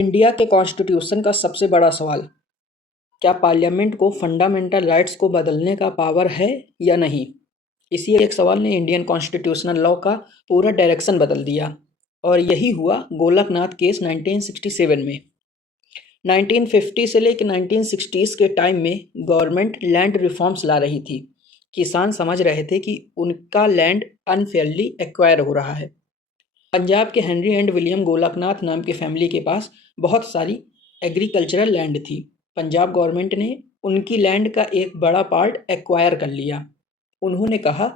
India के constitution का सबसे बड़ा सवाल, क्या पार्लियामेंट को फंडामेंटल राइट्स को बदलने का पावर है या नहीं? इसी एक सवाल ने इंडियन कॉन्स्टिट्यूशनल लॉ का पूरा डायरेक्शन बदल दिया और यही हुआ गोलकनाथ केस 1967 में। 1950 से लेकर 1960s के टाइम में गवर्नमेंट लैंड रिफॉर्म्स ला रही थी। किसान समझ रहे थे कि उनका लैंड अनफेयरली एक्वायर हो रहा है। पंजाब के हेनरी एंड विलियम गोलकनाथ नाम के फैमिली के पास बहुत सारी एग्रीकल्चरल लैंड थी। पंजाब गवर्नमेंट ने उनकी लैंड का एक बड़ा पार्ट एक्वायर कर लिया। उन्होंने कहा,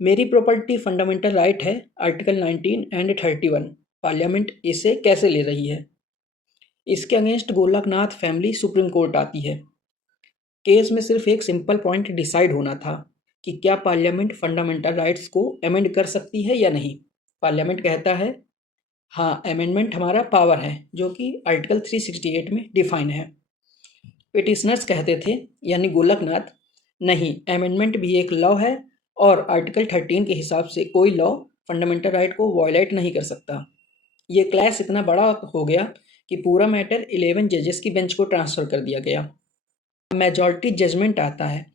मेरी प्रॉपर्टी फंडामेंटल राइट है, आर्टिकल 19 एंड 31, पार्लियामेंट इसे कैसे ले रही है? इसके against Golaknath family supreme court आती है। केस में सिर्फ एक सिंपल पॉइंट डिसाइड होना था कि क्या पार्लियामेंट फंडामेंटल राइट्स को अमेंड कर सकती है या नहीं। पार्लियामेंट कहता है हाँ, अमेंडमेंट हमारा पावर है, जो कि आर्टिकल 368 में डिफाइन है। पिटिशनर्स कहते थे, यानी गोलकनाथ, नहीं, अमेंडमेंट भी एक लॉ है और आर्टिकल 13 के हिसाब से कोई लॉ फंडामेंटल राइट को वायलेट नहीं कर सकता। ये क्लैश इतना बड़ा हो गया कि पूरा मैटर 11 जजेस की बेंच को ट्रांसफ़र कर दिया गया। मेजॉरिटी जजमेंट आता है,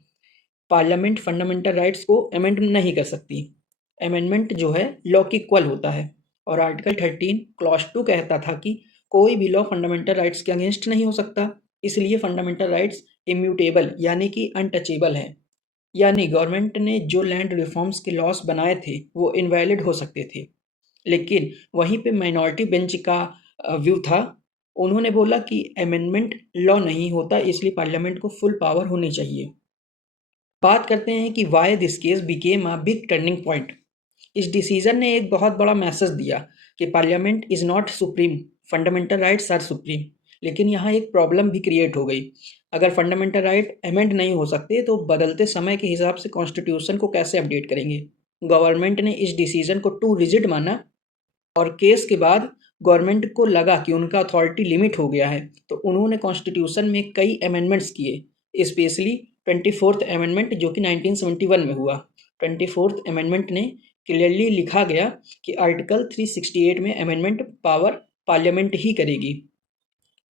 पार्लियामेंट फंडामेंटल राइट्स को अमेंड नहीं कर सकती। अमेंडमेंट जो है लॉ की इक्वल होता है और आर्टिकल 13 क्लॉज 2 कहता था कि कोई भी लॉ फंडामेंटल राइट्स के अगेंस्ट नहीं हो सकता। इसलिए फंडामेंटल राइट्स इम्यूटेबल यानी कि अनटचेबल है। यानी गवर्नमेंट ने जो लैंड रिफॉर्म्स के लॉस बनाए थे वो इनवैलिड हो सकते थे। लेकिन वहीं पे माइनॉरिटी बेंच का व्यू था। उन्होंने बोला कि अमेंडमेंट लॉ नहीं होता, इसलिए पार्लियामेंट को फुल पावर होनी चाहिए। बात करते हैं कि why this case became a big turning point. इस डिसीजन ने एक बहुत बड़ा मैसेज दिया कि parliament is not supreme, fundamental rights are supreme. लेकिन यहाँ एक प्रॉब्लम भी क्रिएट हो गई। अगर फंडामेंटल राइट अमेंड नहीं हो सकते तो बदलते समय के हिसाब से कॉन्स्टिट्यूशन को कैसे अपडेट करेंगे? गवर्नमेंट ने इस डिसीजन को टू रिजिड माना और केस के बाद गवर्नमेंट को लगा कि उनका अथॉरिटी लिमिट हो गया है, तो उन्होंने कॉन्स्टिट्यूशन में कई अमेंडमेंट्स किए, स्पेशली 24th अमेंडमेंट जो कि 1971 में हुआ। 24th अमेंडमेंट ने क्लियरली लिखा गया कि आर्टिकल 368 में अमेंडमेंट पावर पार्लियामेंट ही करेगी।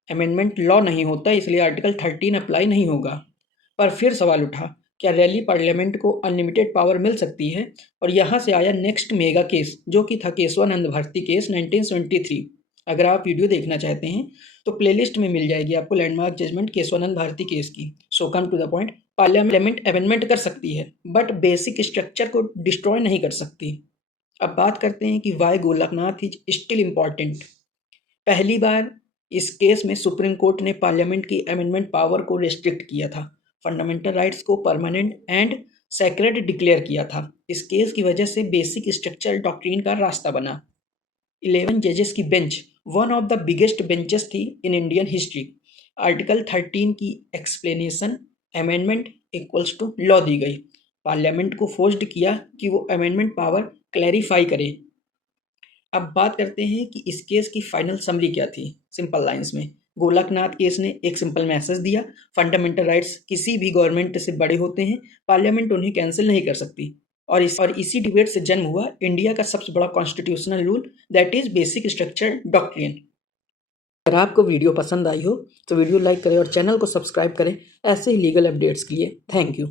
अमेंडमेंट लॉ नहीं होता, इसलिए आर्टिकल 13 अप्लाई नहीं होगा। पर फिर सवाल उठा, क्या रैली पार्लियामेंट को अनलिमिटेड पावर मिल सकती है? और यहाँ से आया नेक्स्ट मेगा केस, जो कि था केशवानंद भारती केस 1973। अगर आप वीडियो देखना चाहते हैं तो प्लेलिस्ट में मिल जाएगी आपको landmark judgement Keshavananda Bharati case की। So come to the point, parliament amendment कर सकती है बट बेसिक स्ट्रक्चर को डिस्ट्रॉय नहीं कर सकती। अब बात करते हैं कि why Golaknath is still important. पहली बार इस केस में सुप्रीम कोर्ट ने पार्लियामेंट की अमेंडमेंट पावर को रेस्ट्रिक्ट किया था, फंडामेंटल राइट्स को परमानेंट एंड सेक्रेड डिक्लेयर किया था। इस केस की वजह से बेसिक स्ट्रक्चरल डॉक्ट्रिन का रास्ता बना। 11 जजेस की bench one of the biggest benches थी इन इंडियन हिस्ट्री। आर्टिकल 13 की explanation amendment equals to law दी गई। पार्लियामेंट को फोर्स्ड किया कि वो अमेंडमेंट पावर क्लैरिफाई करे। अब बात करते हैं कि इस केस की फाइनल समरी क्या थी। सिंपल लाइंस में गोलकनाथ केस ने एक सिंपल मैसेज दिया, फंडामेंटल राइट्स किसी भी गवर्नमेंट से बड़े होते हैं, पार्लियामेंट उन्हें कैंसिल नहीं कर सकती। और इसी डिबेट से जन्म हुआ इंडिया का सबसे बड़ा constitutional rule, that is basic structure doctrine. अगर आपको वीडियो पसंद आई हो तो वीडियो लाइक करें और चैनल को सब्सक्राइब करें ऐसे ही लीगल अपडेट्स के लिए। Thank you.